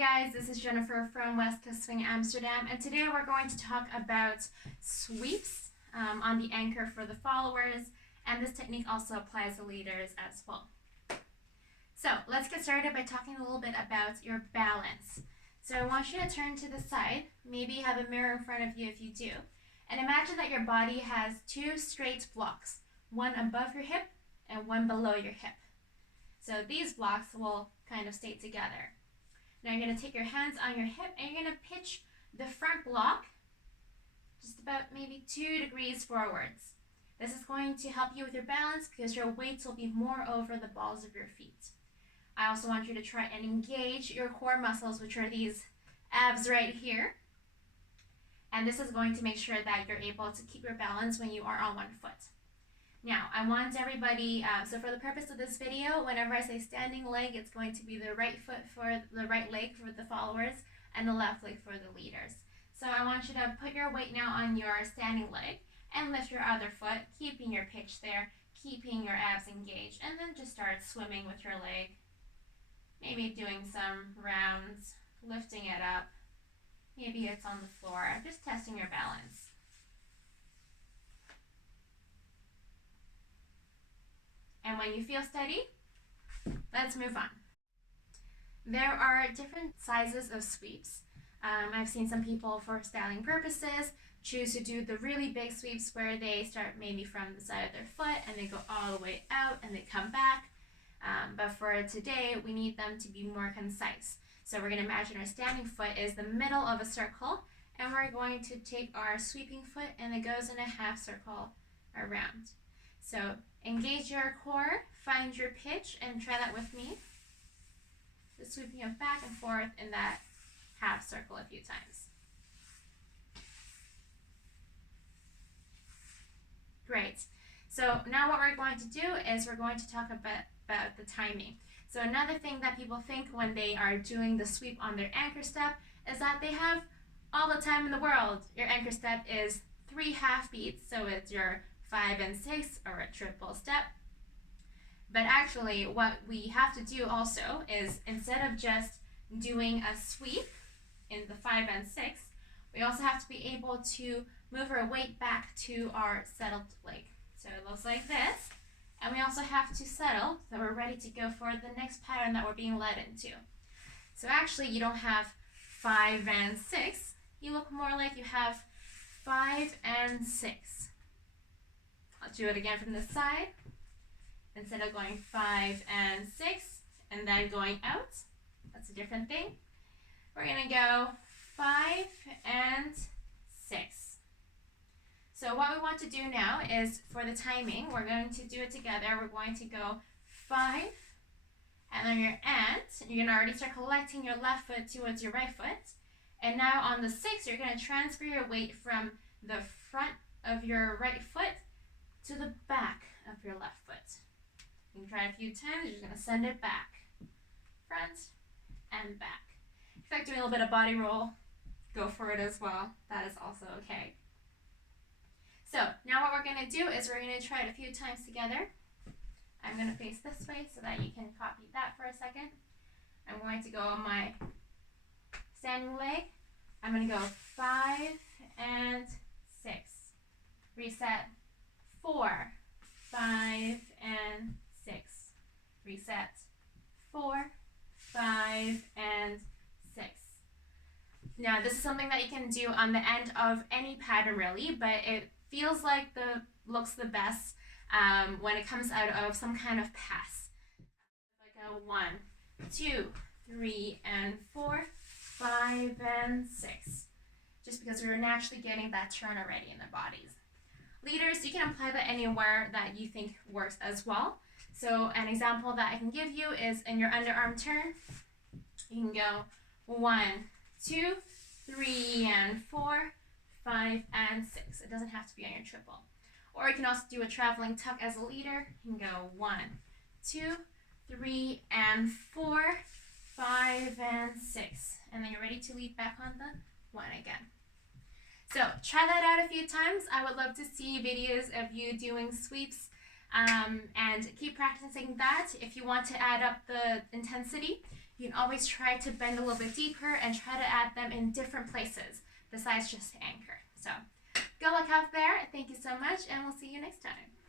guys, this is Jennifer from West Coast Swing Amsterdam, and today we're going to talk about sweeps on the anchor for the followers, and this technique also applies to leaders as well. So let's get started by talking a little bit about your balance. So I want you to turn to the side, maybe you have a mirror in front of you if you do, and imagine that your body has two straight blocks, one above your hip and one below your hip. So these blocks will kind of stay together. Now you're going to take your hands on your hip and you're going to pitch the front block just about maybe 2 degrees forwards. This is going to help you with your balance because your weights will be more over the balls of your feet. I also want you to try and engage your core muscles, which are these abs right here. And this is going to make sure that you're able to keep your balance when you are on one foot. Now, I want everybody, so for the purpose of this video, whenever I say standing leg, it's going to be the right foot for the right leg for the followers and the left leg for the leaders. So I want you to put your weight now on your standing leg and lift your other foot, keeping your pitch there, keeping your abs engaged, and then just start swimming with your leg. Maybe doing some rounds, lifting it up. Maybe it's on the floor, just testing your balance. And when you feel steady, let's move on. There are different sizes of sweeps. I've seen some people, for styling purposes, choose to do the really big sweeps where they start maybe from the side of their foot and they go all the way out and they come back. But for today, we need them to be more concise. So we're going to imagine our standing foot is the middle of a circle, and we're going to take our sweeping foot and it goes in a half circle around. So engage your core, find your pitch, and try that with me. Just sweeping it back and forth in that half circle a few times. Great. So now what we're going to do is we're going to talk about the timing. So another thing that people think when they are doing the sweep on their anchor step is that they have all the time in the world. Your anchor step is 3 half beats, so it's your 5 and 6 or a triple step. But actually what we have to do also is, instead of just doing a sweep in the 5 and 6, we also have to be able to move our weight back to our settled leg. So it looks like this, and we also have to settle so we're ready to go for the next pattern that we're being led into. So actually you don't have 5 and 6, you look more like you have 5 and 6. I'll do it again from this side. Instead of going 5 and 6 and then going out, that's a different thing. We're going to go 5 and 6. So what we want to do now is, for the timing, we're going to do it together. We're going to go 5, and then your end, you're going to already start collecting your left foot towards your right foot. And now on the 6, you're going to transfer your weight from the front of your right foot to the back of your left foot. You can try it a few times. You're just going to send it back, front and back. If you like doing a little bit of body roll, go for it as well. That is also okay. So now what we're going to do is we're going to try it a few times together. I'm going to face this way so that you can copy that for a second. I'm going to go on my standing leg. I'm going to go 5 and 6. Reset. 4, 5 and 6. Reset. 4, 5 and 6. Now this is something that you can do on the end of any pattern really, but it feels like looks the best when it comes out of some kind of pass. Like a 1, 2, 3 and 4, 5 and 6. Just because we're naturally getting that turn already in their bodies. Leaders, you can apply that anywhere that you think works as well. So an example that I can give you is in your underarm turn. You can go 1, 2, 3 and 4, 5 and 6. It doesn't have to be on your triple. Or you can also do a traveling tuck as a leader. You can go 1, 2, 3 and 4, 5 and 6. And then you're ready to lead back on the 1 again. So try that out a few times. I would love to see videos of you doing sweeps and keep practicing that. If you want to add up the intensity, you can always try to bend a little bit deeper and try to add them in different places besides just anchor. So good luck out there. Thank you so much, and we'll see you next time.